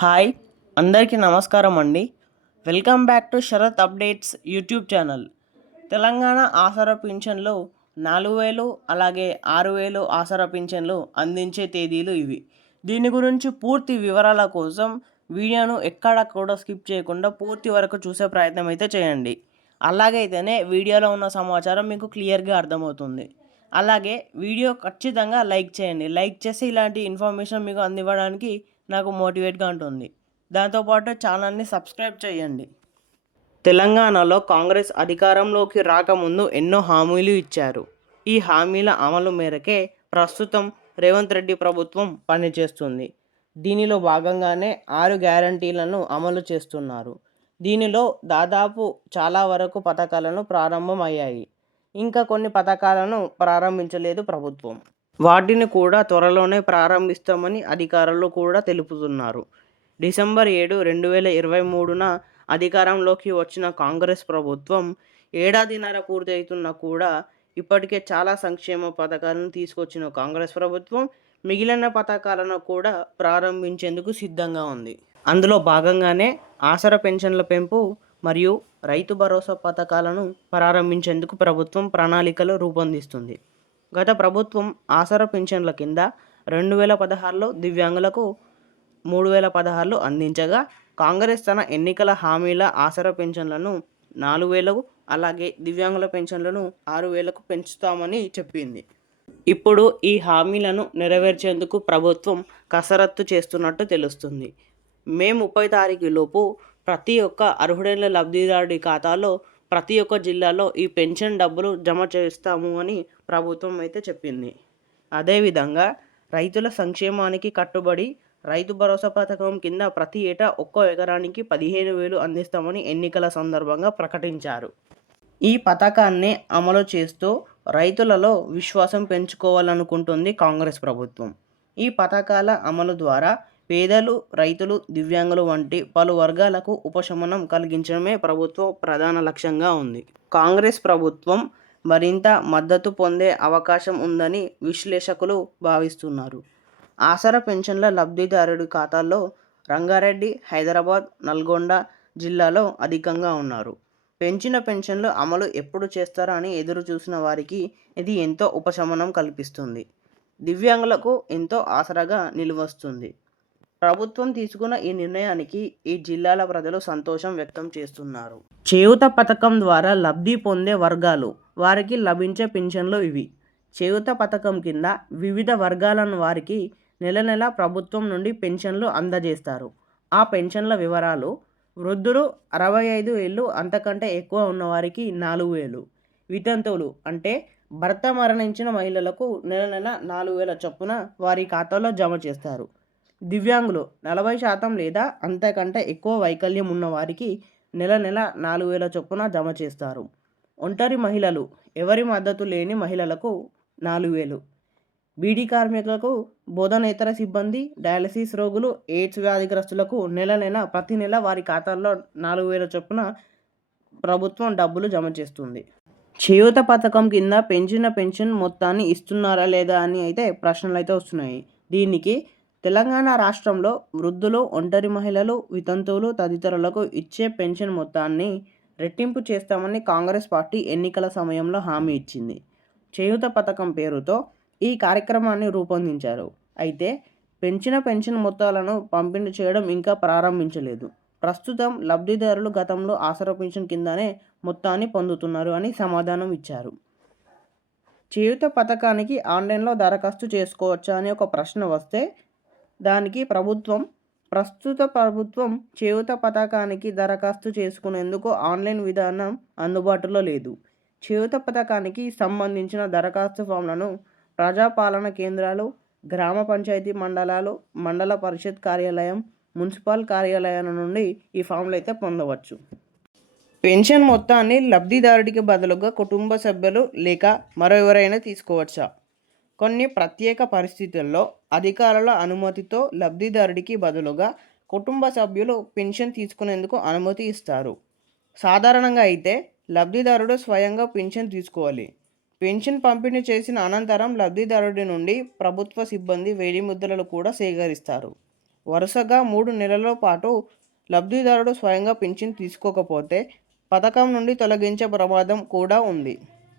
Hi, అందరికీ నమస్కారం అండి. Welcome back to Sharath updates YouTube channel. Telangana Aasara పింఛన్లు 4,000 అలాగే 6,000 ఆసరా పింఛన్లు అందించే తేదీలు ఇవి. దీని గురించి పూర్తి వివరాల కోసం వీడియోను ఎక్కడా కూడా స్కిప్ చేయకుండా పూర్తి వరకు చూసే ప్రయత్నం అయితే చేయండి. అలాగైతేనే వీడియోలో ఉన్న సమాచారం మీకు క్లియర్గా అర్థమవుతుంది. అలాగే వీడియో ఖచ్చితంగా లైక్ చేయండి. లైక్ చేసి ఇలాంటి ఇన్ఫర్మేషన్ మీకు అందివ్వడానికి నాకు మోటివేట్గా ఉంటుంది. దాంతోపాటు ఛానల్ని సబ్స్క్రైబ్ చేయండి. తెలంగాణలో కాంగ్రెస్ అధికారంలోకి రాకముందు ఎన్నో హామీలు ఇచ్చారు. ఈ హామీల అమలు మేరకే ప్రస్తుతం రేవంత్ రెడ్డి ప్రభుత్వం పనిచేస్తుంది. దీనిలో భాగంగానే 6 గ్యారంటీలను అమలు చేస్తున్నారు. దీనిలో దాదాపు చాలా వరకు పథకాలను ప్రారంభమయ్యాయి. ఇంకా కొన్ని పథకాలను ప్రారంభించలేదు ప్రభుత్వం. వాటిని కూడా త్వరలోనే ప్రారంభిస్తామని అధికారులు కూడా తెలుపుతున్నారు. డిసెంబర్ 7, 2023న అధికారంలోకి వచ్చిన కాంగ్రెస్ ప్రభుత్వం ఏడాదిన్నర పూర్తవుతున్నా కూడా ఇప్పటికే చాలా సంక్షేమ పథకాలను తీసుకొచ్చిన కాంగ్రెస్ ప్రభుత్వం మిగిలిన పథకాలను కూడా ప్రారంభించేందుకు సిద్ధంగా ఉంది. అందులో భాగంగానే ఆసరా పెన్షన్ల పెంపు మరియు రైతు భరోసా పథకాలను ప్రారంభించేందుకు ప్రభుత్వం ప్రణాళికలు రూపొందిస్తుంది. గత ప్రభుత్వం ఆసరా పింఛన్ల కింద 2016లో దివ్యాంగులకు 3,016 అందించగా, కాంగ్రెస్ తన ఎన్నికల హామీల ఆసరా పెన్షన్లను 4,000 అలాగే దివ్యాంగుల పెన్షన్లను 6,000కు పెంచుతామని చెప్పింది. ఇప్పుడు ఈ హామీలను నెరవేర్చేందుకు ప్రభుత్వం కసరత్తు చేస్తున్నట్టు తెలుస్తుంది. మే 30 తారీఖులోపు ప్రతి ఒక్క అర్హుడైన లబ్ధిదారుడి ఖాతాలో ప్రతి ఒక్క జిల్లాలో ఈ పెన్షన్ డబ్బులు జమ చేస్తాము అని ప్రభుత్వం అయితే చెప్పింది. అదేవిధంగా రైతుల సంక్షేమానికి కట్టుబడి రైతు భరోసా పథకం కింద ప్రతి ఏటా ఒక్కో ఎకరానికి 15,000 అందిస్తామని ఎన్నికల సందర్భంగా ప్రకటించారు. ఈ పథకాన్ని అమలు చేస్తూ రైతులలో విశ్వాసం పెంచుకోవాలనుకుంటుంది కాంగ్రెస్ ప్రభుత్వం. ఈ పథకాల అమలు ద్వారా పేదలు, రైతులు, దివ్యాంగులు వంటి పలు వర్గాలకు ఉపశమనం కలిగించడమే ప్రభుత్వం ప్రధాన లక్ష్యంగా ఉంది. కాంగ్రెస్ ప్రభుత్వం మరింత మద్దతు పొందే అవకాశం ఉందని విశ్లేషకులు భావిస్తున్నారు. ఆసరా పెన్షన్ల లబ్ధిదారుడి ఖాతాల్లో రంగారెడ్డి, హైదరాబాద్, నల్గొండ జిల్లాలో అధికంగా ఉన్నారు. పెంచిన పెన్షన్లు అమలు ఎప్పుడు చేస్తారా అని ఎదురు చూసిన వారికి ఇది ఎంతో ఉపశమనం కల్పిస్తుంది. దివ్యాంగులకు ఎంతో ఆసరాగా నిలువస్తుంది. ప్రభుత్వం తీసుకున్న ఈ నిర్ణయానికి ఈ జిల్లాల ప్రజలు సంతోషం వ్యక్తం చేస్తున్నారు. చేయూత పథకం ద్వారా లబ్ధి పొందే వర్గాలు వారికి లభించే పింఛన్లు ఇవి. చేయూత పథకం కింద వివిధ వర్గాలను వారికి నెల నెల ప్రభుత్వం నుండి పెన్షన్లు అందజేస్తారు. ఆ పెన్షన్ల వివరాలు: వృద్ధులు 65 ఏళ్ళు అంతకంటే ఎక్కువ ఉన్నవారికి 4,000, వితంతువులు అంటే భర్త మరణించిన మహిళలకు నెల నెల 4,000 చొప్పున వారి ఖాతాలో జమ చేస్తారు. దివ్యాంగులు 40% లేదా అంతకంటే ఎక్కువ వైకల్యం ఉన్న వారికి నెల నెల 4,000 చొప్పున జమ చేస్తారు. ఒంటరి మహిళలు, ఎవరి మద్దతు లేని మహిళలకు 4,000, బీడీ కార్మికులకు, బోధనేతర సిబ్బంది, డయాలసిస్ రోగులు, ఎయిడ్స్ వ్యాధిగ్రస్తులకు ప్రతి నెల వారి ఖాతాల్లో 4,000 చొప్పున ప్రభుత్వం డబ్బులు జమ చేస్తుంది. చేయూత పథకం కింద పెంచిన పెన్షన్ మొత్తాన్ని ఇస్తున్నారా లేదా అని అయితే ప్రశ్నలు అయితే వస్తున్నాయి. దీనికి తెలంగాణ రాష్ట్రంలో వృద్ధులు, ఒంటరి మహిళలు, వితంతువులు తదితరులకు ఇచ్చే పెన్షన్ మొత్తాన్ని రెట్టింపు చేస్తామని కాంగ్రెస్ పార్టీ ఎన్నికల సమయంలో హామీ ఇచ్చింది. చేయూత పథకం పేరుతో ఈ కార్యక్రమాన్ని రూపొందించారు. అయితే పెంచిన పెన్షన్ మొత్తాలను పంపిణీ చేయడం ఇంకా ప్రారంభించలేదు. ప్రస్తుతం లబ్ధిదారులు గతంలో ఆసరా పెన్షన్ కిందనే మొత్తాన్ని పొందుతున్నారు అని సమాధానం ఇచ్చారు. చేయూత పథకానికి ఆన్లైన్లో దరఖాస్తు చేసుకోవచ్చా అని ఒక ప్రశ్న వస్తే దానికి ప్రస్తుత ప్రభుత్వం చేయూత పథకానికి దరఖాస్తు చేసుకునేందుకు ఆన్లైన్ విధానం అందుబాటులో లేదు. చేయూత పథకానికి సంబంధించిన దరఖాస్తు ఫామ్లను ప్రజాపాలన కేంద్రాలు, గ్రామ పంచాయతీ మండలాలు, మండల పరిషత్ కార్యాలయం, మున్సిపల్ కార్యాలయాల నుండి ఈ ఫామ్లు అయితే పొందవచ్చు. పెన్షన్ మొత్తాన్ని లబ్ధిదారుడికి బదులుగా కుటుంబ సభ్యులు లేక మరెవరైనా తీసుకోవచ్చా? కొన్ని ప్రత్యేక పరిస్థితుల్లో అధికారుల అనుమతితో లబ్ధిదారుడికి బదులుగా కుటుంబ సభ్యులు పెన్షన్ తీసుకునేందుకు అనుమతి ఇస్తారు. సాధారణంగా అయితే లబ్ధిదారుడు స్వయంగా పెన్షన్ తీసుకోవాలి. పెన్షన్ పంపిణీ చేసిన అనంతరం లబ్ధిదారుడి నుండి ప్రభుత్వ సిబ్బంది వేలిముద్రలు కూడా సేకరిస్తారు. వరుసగా 3 నెలల పాటు లబ్ధిదారుడు స్వయంగా పింఛన్ తీసుకోకపోతే పథకం నుండి తొలగించే ప్రమాదం కూడా ఉంది.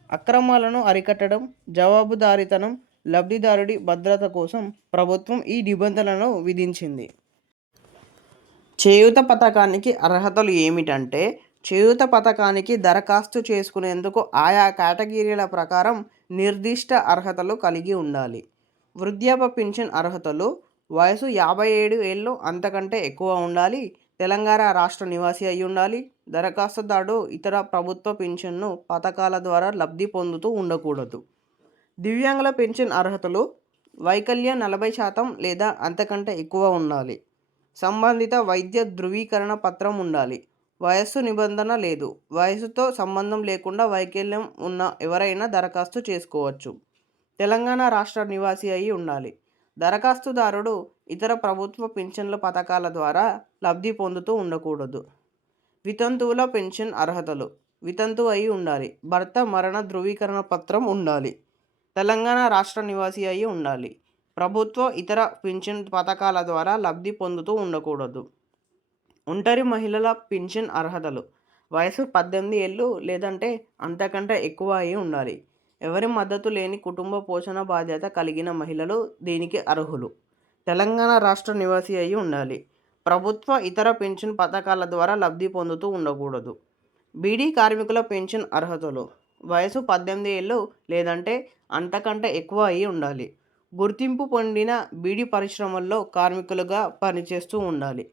అక్రమాలను అరికట్టడం, జవాబుదారీతనం, లబ్ధిదారుడి భద్రత కోసం ప్రభుత్వం ఈ నిబంధనలను విధించింది. చేయూత పథకానికి అర్హతలు ఏమిటంటే, చేయూత పథకానికి దరఖాస్తు చేసుకునేందుకు ఆయా కేటగిరీల ప్రకారం నిర్దిష్ట అర్హతలు కలిగి ఉండాలి. వృద్ధాప్య పింఛన్ అర్హతలు: వయసు 57 ఏళ్ళు అంతకంటే ఎక్కువ ఉండాలి. తెలంగాణ రాష్ట్ర నివాసి అయి ఉండాలి. దరఖాస్తుదారుడు ఇతర ప్రభుత్వ పింఛన్ను పథకాల ద్వారా లబ్ధి పొందుతూ ఉండకూడదు. దివ్యాంగుల పింఛన్ అర్హతలు: వైకల్యం 40% లేదా అంతకంటే ఎక్కువ ఉండాలి. సంబంధిత వైద్య ధృవీకరణ పత్రం ఉండాలి. వయస్సు నిబంధన లేదు. వయసుతో సంబంధం లేకుండా వైకల్యం ఉన్న ఎవరైనా దరఖాస్తు చేసుకోవచ్చు. తెలంగాణ రాష్ట్ర నివాసి అయి ఉండాలి. దరఖాస్తుదారుడు ఇతర ప్రభుత్వ పింఛన్ల పథకాల ద్వారా లబ్ధి పొందుతూ ఉండకూడదు. వితంతువుల పెన్షన్ అర్హతలు: వితంతువు అయి ఉండాలి. భర్త మరణ ధృవీకరణ పత్రం ఉండాలి. తెలంగాణ రాష్ట్ర నివాసి అయి ఉండాలి. ప్రభుత్వ ఇతర పింఛన్ పథకాల ద్వారా లబ్ధి పొందుతూ ఉండకూడదు. ఒంటరి మహిళల పింఛన్ అర్హతలు: వయసు 18 ఏళ్ళు లేదంటే అంతకంటే ఎక్కువ అయి ఉండాలి. ఎవరి మద్దతు లేని కుటుంబ పోషణ బాధ్యత కలిగిన మహిళలు దీనికి అర్హులు. తెలంగాణ రాష్ట్ర నివాసి అయి ఉండాలి. ప్రభుత్వ ఇతర పెన్షన్ పథకాల ద్వారా లబ్ధి పొందుతూ ఉండకూడదు. బీడీ కార్మికుల పెన్షన్ అర్హతలు: వయసు 18 ఏళ్ళు లేదంటే అంతకంటే ఎక్కువ అయి ఉండాలి. గుర్తింపు పొందిన బీడీ పరిశ్రమల్లో కార్మికులుగా పనిచేస్తూ ఉండాలి.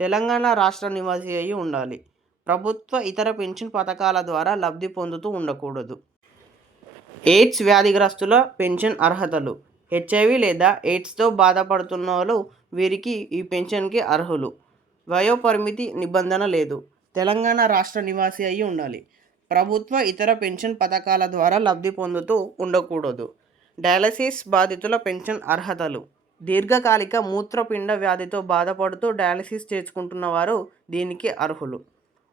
తెలంగాణ రాష్ట్ర నివాసి అయి ఉండాలి. ప్రభుత్వ ఇతర పెన్షన్ పథకాల ద్వారా లబ్ధి పొందుతూ ఉండకూడదు. ఎయిడ్స్ వ్యాధిగ్రస్తుల పెన్షన్ అర్హతలు: హెచ్ఐవి లేదా ఎయిడ్స్తో బాధపడుతున్న వాళ్ళు వీరికి ఈ పెన్షన్కి అర్హులు. వయోపరిమితి నిబంధన లేదు. తెలంగాణ రాష్ట్ర నివాసి అయి ఉండాలి. ప్రభుత్వ ఇతర పెన్షన్ పథకాల ద్వారా లబ్ధి పొందుతూ ఉండకూడదు. డయాలసిస్ బాధితుల పెన్షన్ అర్హతలు: దీర్ఘకాలిక మూత్రపిండ వ్యాధితో బాధపడుతూ డయాలసిస్ చేసుకుంటున్న వారు దీనికి అర్హులు.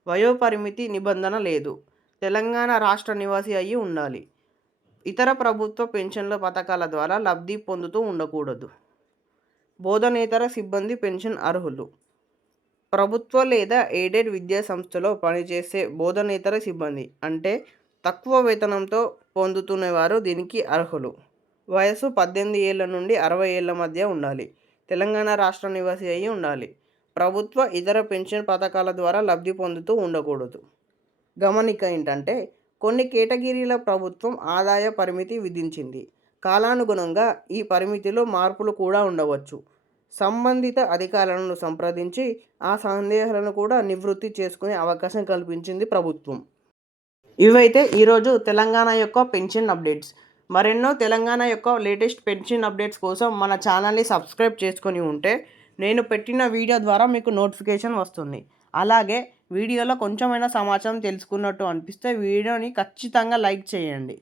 వయోపరిమితి నిబంధన లేదు. తెలంగాణ రాష్ట్ర నివాసి అయి ఉండాలి. ఇతర ప్రభుత్వ పెన్షన్ల పథకాల ద్వారా లబ్ధి పొందుతూ ఉండకూడదు. బోధనేతర సిబ్బంది పెన్షన్ అర్హులు: ప్రభుత్వ లేదా ఎయిడెడ్ విద్యా సంస్థలో పనిచేసే బోధనేతర సిబ్బంది అంటే తక్కువ వేతనంతో పొందుతున్నవారు దీనికి అర్హులు. వయసు 18 ఏళ్ల నుండి 60 ఏళ్ల మధ్య ఉండాలి. తెలంగాణ రాష్ట్ర నివాసి అయి ఉండాలి. ప్రభుత్వ ఇతర పెన్షన్ పథకాల ద్వారా లబ్ధి పొందుతూ ఉండకూడదు. గమనిక ఏంటంటే, కొన్ని కేటగిరీల ప్రభుత్వం ఆదాయ పరిమితి విధించింది. కాలానుగుణంగా ఈ పరిమితిలో మార్పులు కూడా ఉండవచ్చు. సంబంధిత అధికారులను సంప్రదించి ఆ సందేహాలను కూడా నివృత్తి చేసుకునే అవకాశం కల్పించింది ప్రభుత్వం. ఇవైతే ఈరోజు తెలంగాణ యొక్క పెన్షన్ అప్డేట్స్. మరెన్నో తెలంగాణ యొక్క లేటెస్ట్ పెన్షన్ అప్డేట్స్ కోసం మన ఛానల్ని సబ్స్క్రైబ్ చేసుకొని ఉంటే నేను పెట్టిన వీడియో ద్వారా మీకు నోటిఫికేషన్ వస్తుంది. అలాగే వీడియోలో కొంచెమైనా సమాచారం తెలుసుకున్నట్టు అనిపిస్తే వీడియోని ఖచ్చితంగా లైక్ చేయండి.